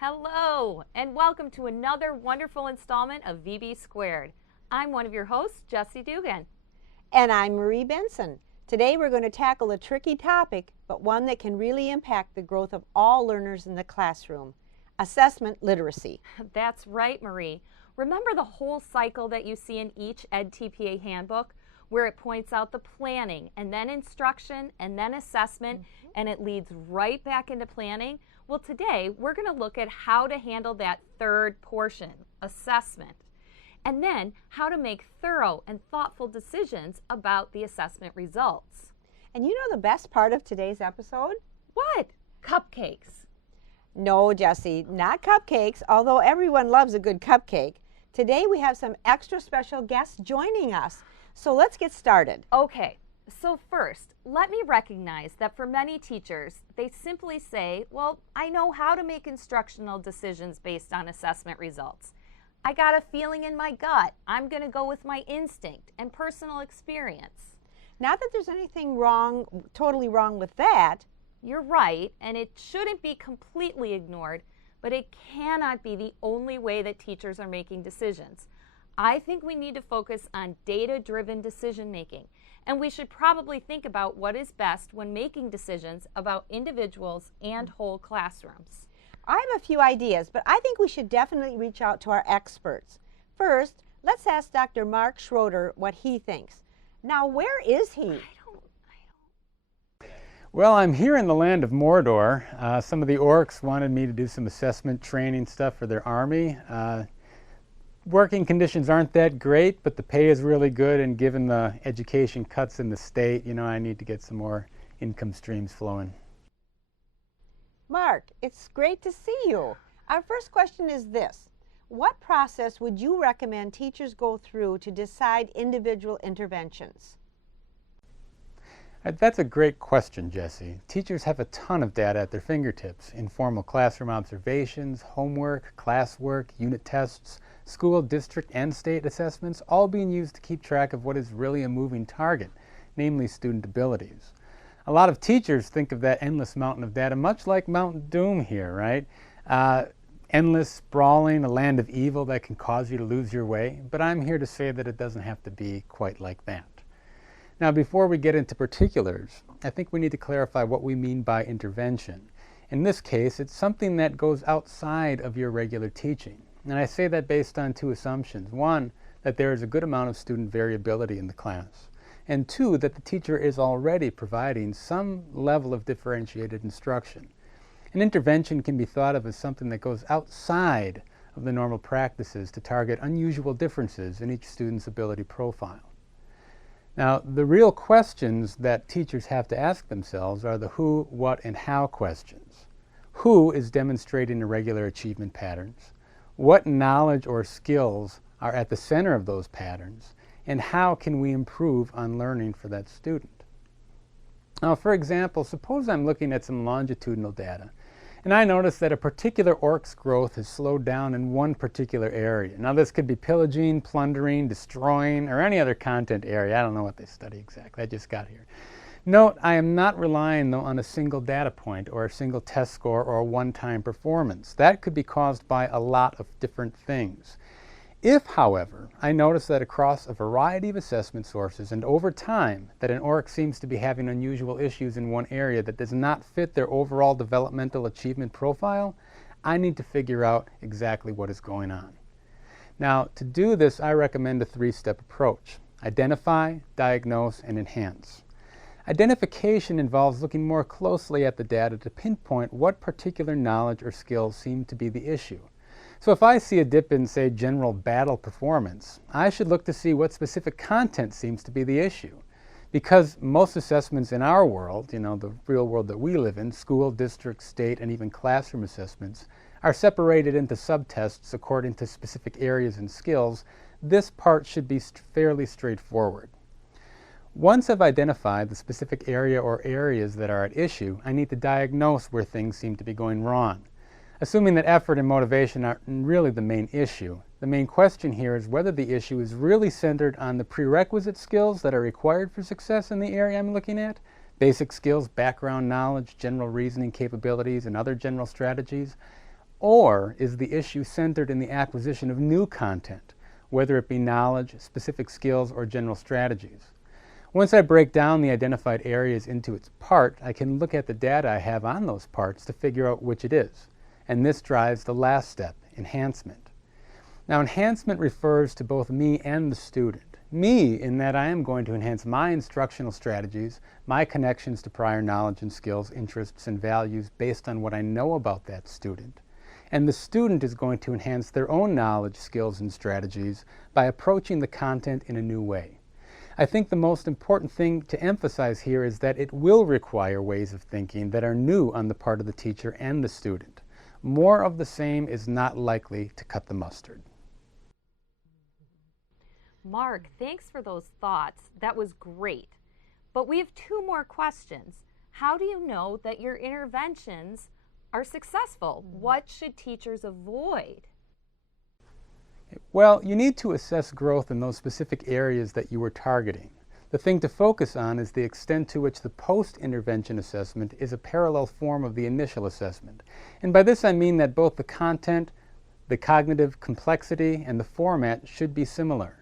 Hello, and welcome to another wonderful installment of VB Squared. I'm one of your hosts, Jessie Dugan. And I'm Marie Benson. Today we're going to tackle a tricky topic, but one that can really impact the growth of all learners in the classroom: assessment literacy. That's right, Marie. Remember the whole cycle that you see in each edTPA handbook, where it points out the planning, and then instruction, and then assessment, and it leads right back into planning? Well, today we're going to look at how to handle that third portion, assessment, and then how to make thorough and thoughtful decisions about the assessment results. And you know the best part of today's episode? What? Cupcakes. No, Jessie, not cupcakes, although everyone loves a good cupcake. Today we have some extra special guests joining us. So let's get started. Okay, so first, let me recognize that for many teachers, they simply say, well, I know how to make instructional decisions based on assessment results. I got a feeling in my gut. I'm going to go with my instinct and personal experience. Not that there's anything wrong, totally wrong with that. You're right, and it shouldn't be completely ignored, but it cannot be the only way that teachers are making decisions. I think we need to focus on data-driven decision-making, and we should probably think about what is best when making decisions about individuals and whole classrooms. I have a few ideas, but I think we should definitely reach out to our experts. First, let's ask Dr. Mark Schroeder what he thinks. Now, where is he? Well, I'm here in the land of Mordor. Some of the orcs wanted me to do some assessment training stuff for their army. Working conditions aren't that great, but the pay is really good, and given the education cuts in the state, I need to get some more income streams flowing. Mark, it's great to see you. Our first question is this: what process would you recommend teachers go through to decide individual interventions? That's a great question, Jessie. Teachers have a ton of data at their fingertips: informal classroom observations, homework, classwork, unit tests, school, district, and state assessments, all being used to keep track of what is really a moving target, namely student abilities. A lot of teachers think of that endless mountain of data much like Mount Doom here, right? Endless, sprawling, a land of evil that can cause you to lose your way, but I'm here to say that it doesn't have to be quite like that. Now, before we get into particulars, I think we need to clarify what we mean by intervention. In this case, it's something that goes outside of your regular teaching. And I say that based on two assumptions. One, that there is a good amount of student variability in the class. And two, that the teacher is already providing some level of differentiated instruction. An intervention can be thought of as something that goes outside of the normal practices to target unusual differences in each student's ability profile. Now, the real questions that teachers have to ask themselves are the who, what, and how questions. Who is demonstrating irregular achievement patterns? What knowledge or skills are at the center of those patterns? And how can we improve on learning for that student? Now, for example, suppose I'm looking at some longitudinal data, and I notice that a particular orc's growth has slowed down in one particular area. Now, this could be pillaging, plundering, destroying, or any other content area. I don't know what they study exactly. I just got here. Note, I am not relying, though, on a single data point or a single test score or a one-time performance. That could be caused by a lot of different things. If, however, I notice that across a variety of assessment sources and over time that an orc seems to be having unusual issues in one area that does not fit their overall developmental achievement profile, I need to figure out exactly what is going on. Now, to do this, I recommend a three-step approach: identify, diagnose, and enhance. Identification involves looking more closely at the data to pinpoint what particular knowledge or skills seem to be the issue. So if I see a dip in, say, general battle performance, I should look to see what specific content seems to be the issue. Because most assessments in our world, the real world that we live in, school, district, state, and even classroom assessments, are separated into subtests according to specific areas and skills, this part should be fairly straightforward. Once I've identified the specific area or areas that are at issue, I need to diagnose where things seem to be going wrong. Assuming that effort and motivation aren't really the main issue, the main question here is whether the issue is really centered on the prerequisite skills that are required for success in the area I'm looking at, basic skills, background knowledge, general reasoning capabilities, and other general strategies, Or is the issue centered in the acquisition of new content, whether it be knowledge, specific skills, or general strategies? Once I break down the identified areas into its part, I can look at the data I have on those parts to figure out which it is. And this drives the last step, enhancement. Now, enhancement refers to both me and the student. Me, in that I am going to enhance my instructional strategies, my connections to prior knowledge and skills, interests, and values based on what I know about that student. And the student is going to enhance their own knowledge, skills, and strategies by approaching the content in a new way. I think the most important thing to emphasize here is that it will require ways of thinking that are new on the part of the teacher and the student. More of the same is not likely to cut the mustard. Mark, thanks for those thoughts. That was great. But we have two more questions. How do you know that your interventions are successful? What should teachers avoid? Well, you need to assess growth in those specific areas that you were targeting. The thing to focus on is the extent to which the post-intervention assessment is a parallel form of the initial assessment. And by this I mean that both the content, the cognitive complexity, and the format should be similar.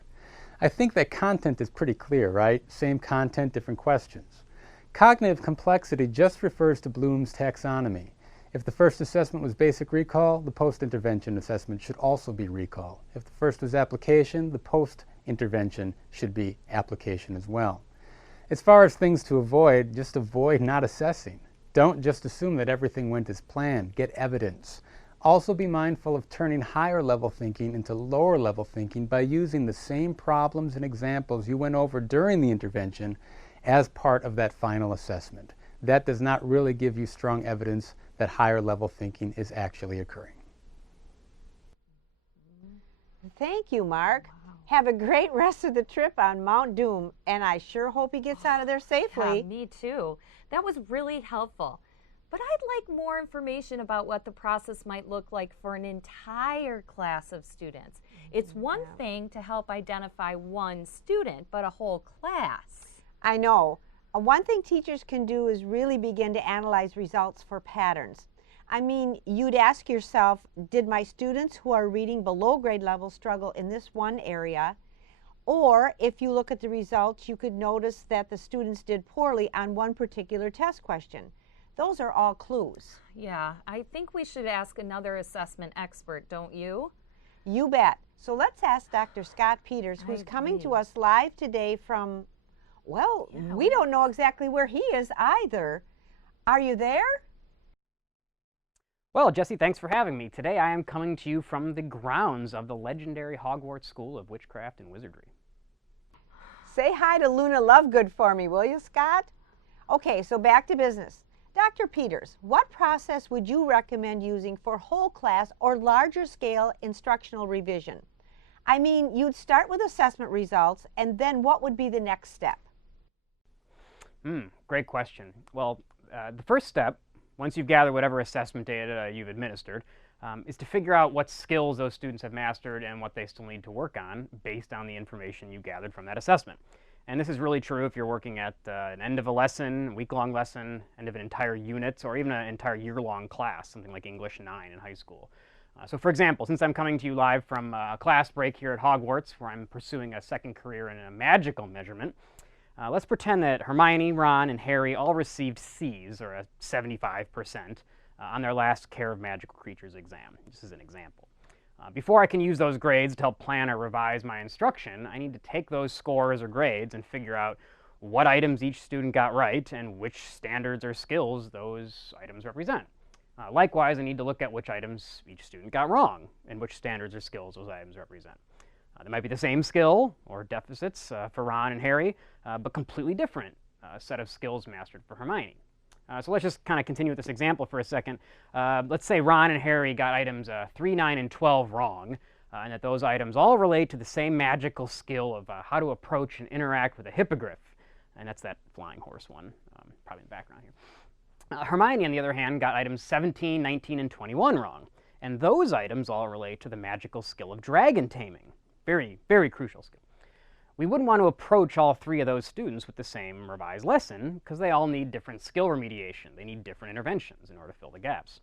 I think that content is pretty clear, right? Same content, different questions. Cognitive complexity just refers to Bloom's taxonomy. If the first assessment was basic recall, the post-intervention assessment should also be recall. If the first was application, the post-intervention should be application as well. As far as things to avoid, just avoid not assessing. Don't just assume that everything went as planned. Get evidence. Also be mindful of turning higher level thinking into lower level thinking by using the same problems and examples you went over during the intervention as part of that final assessment. That does not really give you strong evidence that higher level thinking is actually occurring. Thank you, Mark. Wow. Have a great rest of the trip on Mount Doom, and I sure hope he gets out of there safely. Yeah, me too. That was really helpful. But I'd like more information about what the process might look like for an entire class of students. It's one thing to help identify one student, but a whole class. I know. One thing teachers can do is really begin to analyze results for patterns. I mean, you'd ask yourself, did my students who are reading below grade level struggle in this one area? Or if you look at the results, you could notice that the students did poorly on one particular test question. Those are all clues. Yeah, I think we should ask another assessment expert, don't you? You bet. So let's ask Dr. Scott Peters, who's coming to us live today from, well, we don't know exactly where he is either. Are you there? Well, Jessie, thanks for having me. Today I am coming to you from the grounds of the legendary Hogwarts School of Witchcraft and Wizardry. Say hi to Luna Lovegood for me, will you, Scott? Okay, so back to business. Dr. Peters, what process would you recommend using for whole class or larger scale instructional revision? I mean, you'd start with assessment results, and then what would be the next step? Great question. Well, the first step, once you've gathered whatever assessment data you've administered, is to figure out what skills those students have mastered and what they still need to work on based on the information you gathered from that assessment. And this is really true if you're working at an end of a lesson, week-long lesson, end of an entire unit, or even an entire year-long class, something like English 9 in high school. So for example, since I'm coming to you live from a class break here at Hogwarts, where I'm pursuing a second career in a magical measurement, let's pretend that Hermione, Ron, and Harry all received C's, or a 75%, on their last Care of Magical Creatures exam. This is an example. Before I can use those grades to help plan or revise my instruction, I need to take those scores or grades and figure out what items each student got right and which standards or skills those items represent. Likewise, I need to look at which items each student got wrong and which standards or skills those items represent. They might be the same skill or deficits for Ron and Harry, but completely different set of skills mastered for Hermione. So let's just kind of continue with this example for a second. Let's say Ron and Harry got items 3, 9, and 12 wrong, and that those items all relate to the same magical skill of how to approach and interact with a hippogriff. And that's that flying horse one, probably in the background here. Hermione, on the other hand, got items 17, 19, and 21 wrong. And those items all relate to the magical skill of dragon taming. Very, very crucial skill. We wouldn't want to approach all three of those students with the same revised lesson because they all need different skill remediation. They need different interventions in order to fill the gaps.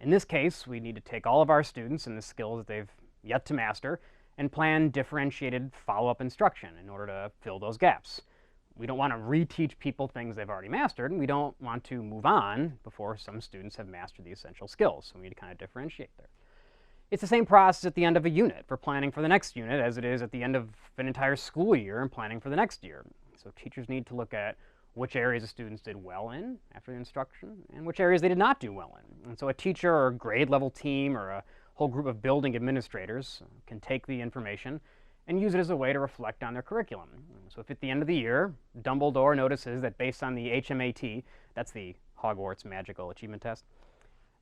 In this case, we need to take all of our students and the skills that they've yet to master and plan differentiated follow-up instruction in order to fill those gaps. We don't want to reteach people things they've already mastered, and we don't want to move on before some students have mastered the essential skills. So we need to kind of differentiate there. It's the same process at the end of a unit for planning for the next unit as it is at the end of an entire school year and planning for the next year. So teachers need to look at which areas the students did well in after the instruction and which areas they did not do well in. And so a teacher or a grade level team or a whole group of building administrators can take the information and use it as a way to reflect on their curriculum. So if at the end of the year, Dumbledore notices that based on the HMAT, that's the Hogwarts Magical Achievement Test,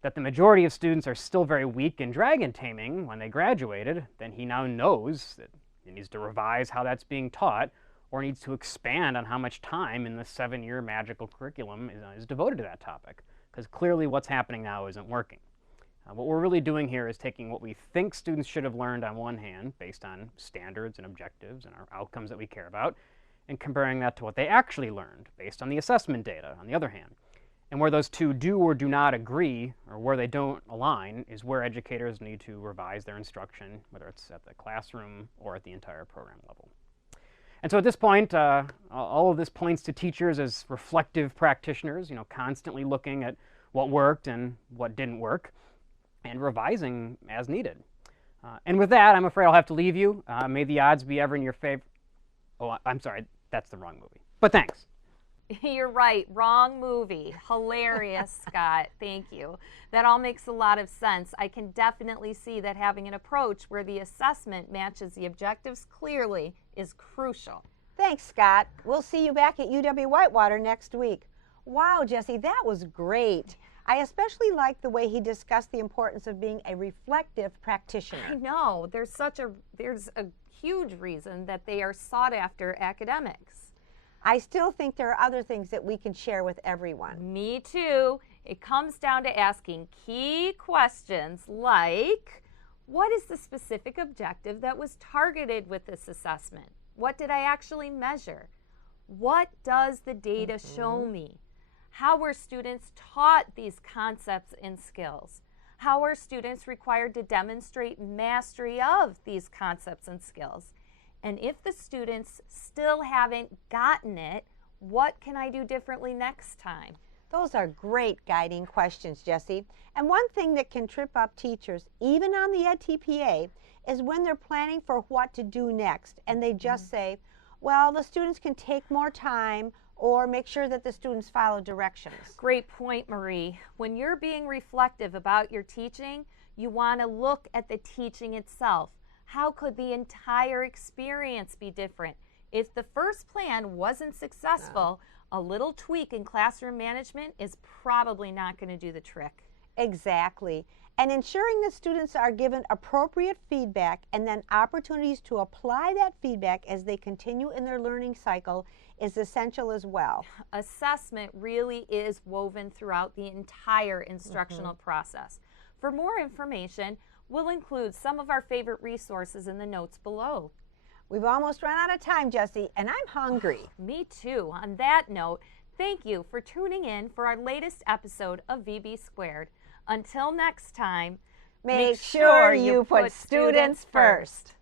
that the majority of students are still very weak in dragon taming when they graduated, then he now knows that he needs to revise how that's being taught or needs to expand on how much time in the 7-year magical curriculum is devoted to that topic, because clearly what's happening now isn't working. What we're really doing here is taking what we think students should have learned on one hand, based on standards and objectives and our outcomes that we care about, and comparing that to what they actually learned, based on the assessment data on the other hand. And where those two do or do not agree, or where they don't align, is where educators need to revise their instruction, whether it's at the classroom or at the entire program level. And so at this point, all of this points to teachers as reflective practitioners, constantly looking at what worked and what didn't work, and revising as needed. And with that, I'm afraid I'll have to leave you. May the odds be ever in your favor. Oh, I'm sorry, that's the wrong movie. But thanks. You're right. Wrong movie. Hilarious, Scott. Thank you. That all makes a lot of sense. I can definitely see that having an approach where the assessment matches the objectives clearly is crucial. Thanks, Scott. We'll see you back at UW-Whitewater next week. Wow, Jessie, that was great. I especially like the way he discussed the importance of being a reflective practitioner. I know. There's a huge reason that they are sought after academics. I still think there are other things that we can share with everyone. Me too. It comes down to asking key questions like, what is the specific objective that was targeted with this assessment? What did I actually measure? What does the data show me? How were students taught these concepts and skills? How are students required to demonstrate mastery of these concepts and skills? And if the students still haven't gotten it, what can I do differently next time? Those are great guiding questions, Jessie. And one thing that can trip up teachers, even on the edTPA, is when they're planning for what to do next. And they just say, well, the students can take more time, or make sure that the students follow directions. Great point, Marie. When you're being reflective about your teaching, you want to look at the teaching itself. How could the entire experience be different? If the first plan wasn't successful, a little tweak in classroom management is probably not going to do the trick. Exactly. And ensuring that students are given appropriate feedback and then opportunities to apply that feedback as they continue in their learning cycle is essential as well. Assessment really is woven throughout the entire instructional process. For more information, we'll include some of our favorite resources in the notes below. We've almost run out of time, Jessie, and I'm hungry. Me too. On that note, thank you for tuning in for our latest episode of VB Squared. Until next time, make sure you put students first.